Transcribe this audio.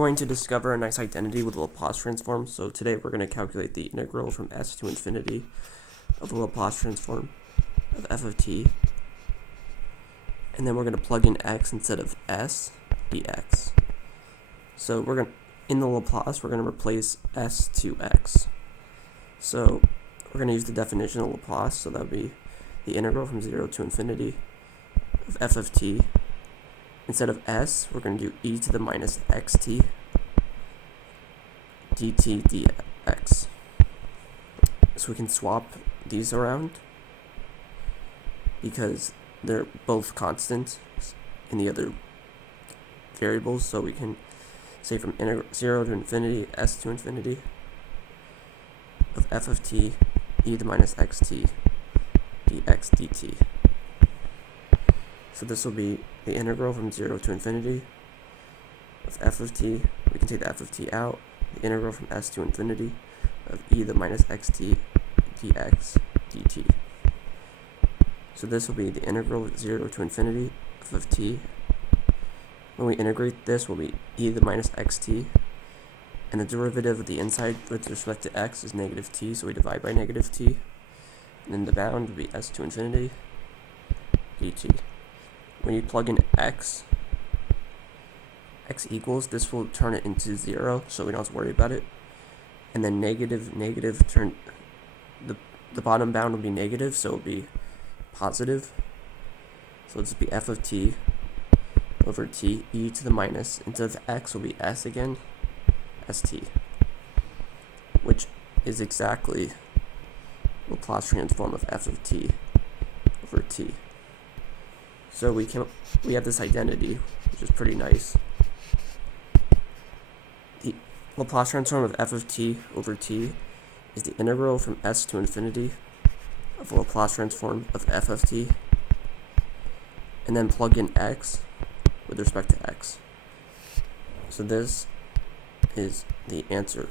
going to discover a nice identity with a Laplace transform. So today we're going to calculate the integral from s to infinity of the Laplace transform of f of t. And then we're going to plug in x instead of s dx. So in the Laplace, we're going to replace s to x. So we're going to use the definition of Laplace. So that would be the integral from 0 to infinity of f of t. Instead of s, we're going to do e to the minus xt dt dx. So we can swap these around because they're both constants in the other variables. So we can say from 0 to infinity, s to infinity of f of t e to the minus xt dx dt. So this will be the integral from 0 to infinity of f of t. We can take the f of t out. The integral from s to infinity of e to the minus xt dx dt. So this will be the integral of 0 to infinity f of t. When we integrate this, will be e to the minus xt. And the derivative of the inside with respect to x is negative t, so we divide by negative t. And then the bound will be s to infinity dt. When you plug in x equals, this will turn it into 0, so we don't have to worry about it. And then negative turn, the bottom bound will be negative, so it will be positive. So this will be f of t over t e to the minus, instead of x will be s again, st, which is exactly Laplace transform of f of t over t. So we have this identity, which is pretty nice. The Laplace transform of f of t over t is the integral from s to infinity of the Laplace transform of f of t, and then plug in x with respect to x. So this is the answer.